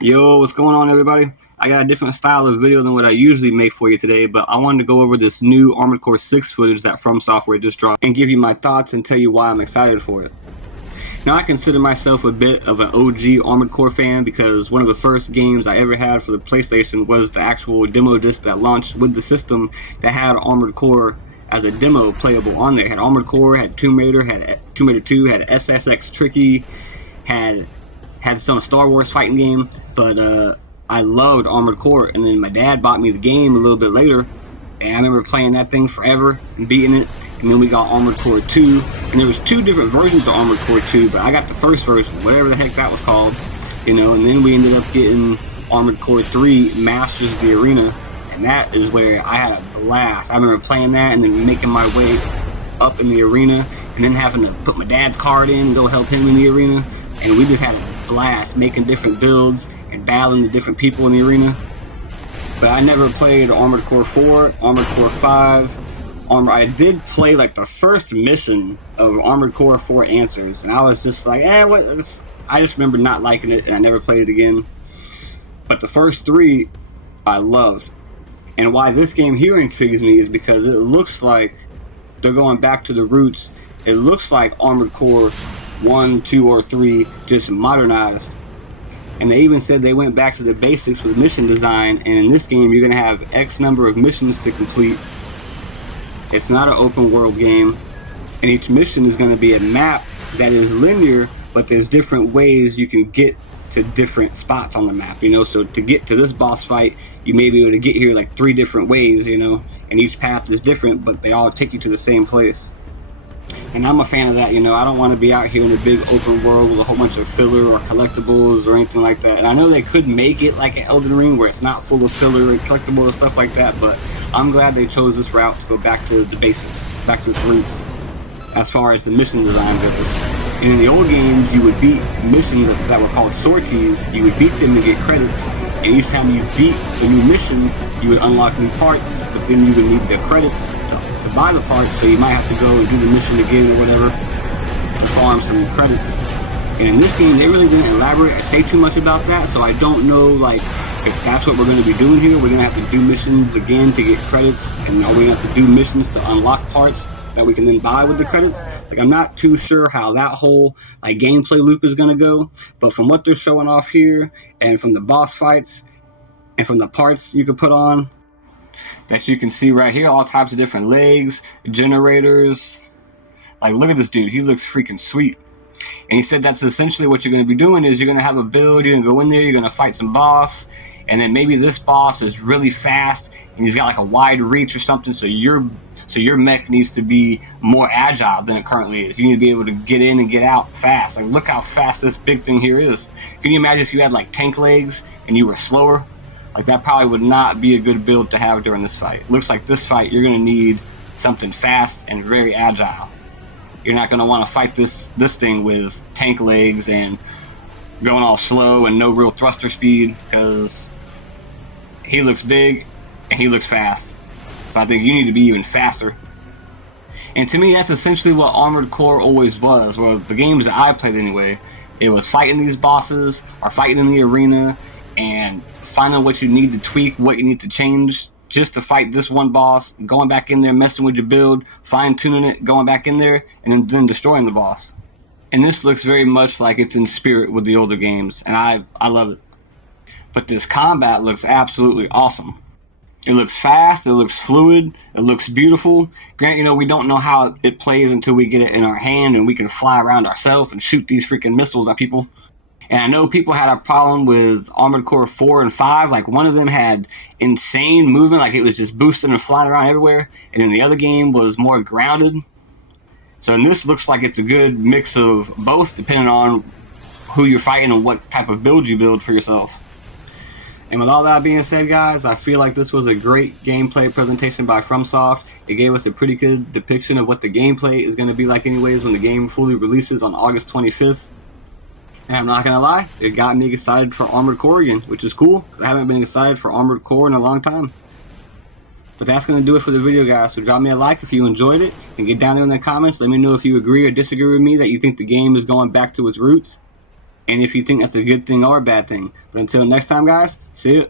Yo, what's going on, everybody? I got a different style of video than what I usually make for you today, but I wanted to go over this new Armored Core 6 footage that From Software just dropped and give you my thoughts and tell you why I'm excited for it. Now, I consider myself a bit of an OG Armored Core fan because one of the first games I ever had for the PlayStation was the actual demo disc that launched with the system that had Armored Core as a demo playable on there. It had Armored Core, had Tomb Raider, had Tomb Raider 2, had SSX Tricky, had some Star Wars fighting game, but I loved Armored Core, and then my dad bought me the game a little bit later, and I remember playing that thing forever and beating it. And then we got Armored Core 2, and there was two different versions of Armored Core 2, but I got the first version, whatever the heck that was called, and then we ended up getting Armored Core 3, Masters of the Arena, and that is where I had a blast. I remember playing that and then making my way up in the arena, and then having to put my dad's card in and go help him in the arena, and we just had a blast making different builds and battling the different people in the arena. But I never played Armored Core 4, Armored Core 5. I did play like the first mission of Armored Core 4 Answers, and I was just like, what? I just remember not liking it, and I never played it again. But the first three, I loved. And why this game here intrigues me is because it looks like they're going back to the roots. It looks like Armored Core 1, 2, or 3 just modernized. And they even said they went back to the basics with mission design, and in this game you're going to have X number of missions to complete. It's not an open world game, and each mission is going to be a map that is linear, but there's different ways you can get to different spots on the map, so to get to this boss fight you may be able to get here like 3 different ways, and each path is different, but they all take you to the same place. And I'm a fan of that. I don't want to be out here in a big open world with a whole bunch of filler or collectibles or anything like that. And I know they could make it like an Elden Ring where it's not full of filler and collectibles and stuff like that, but I'm glad they chose this route to go back to the basics, back to its roots, as far as the mission design goes. And in the old games, you would beat missions that were called sorties. You would beat them to get credits, and each time you beat a new mission, you would unlock new parts, but then you would need the credits to buy the parts, so you might have to go and do the mission again or whatever to farm some credits. And in this game, they really didn't elaborate or say too much about that, so I don't know if that's what we're going to be doing here. We're going to have to do missions again to get credits, and are we going to have to do missions to unlock parts that we can then buy with the credits? I'm not too sure how that whole gameplay loop is going to go, but from what they're showing off here, and from the boss fights, and from the parts you can put on, that you can see right here, all types of different legs, generators. Look at this dude, he looks freaking sweet. And he said that's essentially what you're going to be doing, is you're going to have a build, you're going to go in there, you're going to fight some boss, and then maybe this boss is really fast, and he's got a wide reach or something, so your mech needs to be more agile than it currently is. You need to be able to get in and get out fast. Look how fast this big thing here is. Can you imagine if you had tank legs and you were slower? That probably would not be a good build to have during this fight. It looks like this fight you're going to need something fast and very agile. You're not going to want to fight this thing with tank legs and going all slow and no real thruster speed, because he looks big and he looks fast. So I think you need to be even faster. And to me, that's essentially what Armored Core always was. Well, the games that I played anyway, it was fighting these bosses or fighting in the arena and finding what you need to tweak, what you need to change just to fight this one boss, going back in there, messing with your build, fine-tuning it, going back in there, and then destroying the boss. And this looks very much like it's in spirit with the older games, and I love it. But this combat looks absolutely awesome. It looks fast, it looks fluid, it looks beautiful. Granted, we don't know how it plays until we get it in our hand and we can fly around ourselves and shoot these freaking missiles at people. And I know people had a problem with Armored Core 4 and 5. One of them had insane movement, it was just boosting and flying around everywhere. And then the other game was more grounded. So in this looks like it's a good mix of both, depending on who you're fighting and what type of build you build for yourself. And with all that being said, guys, I feel like this was a great gameplay presentation by FromSoft. It gave us a pretty good depiction of what the gameplay is going to be like anyways when the game fully releases on August 25th. And I'm not going to lie, it got me excited for Armored Core again, which is cool, because I haven't been excited for Armored Core in a long time. But that's going to do it for the video, guys. So drop me a like if you enjoyed it, and get down there in the comments. Let me know if you agree or disagree with me that you think the game is going back to its roots. and if you think that's a good thing or a bad thing. But until next time, guys, see ya.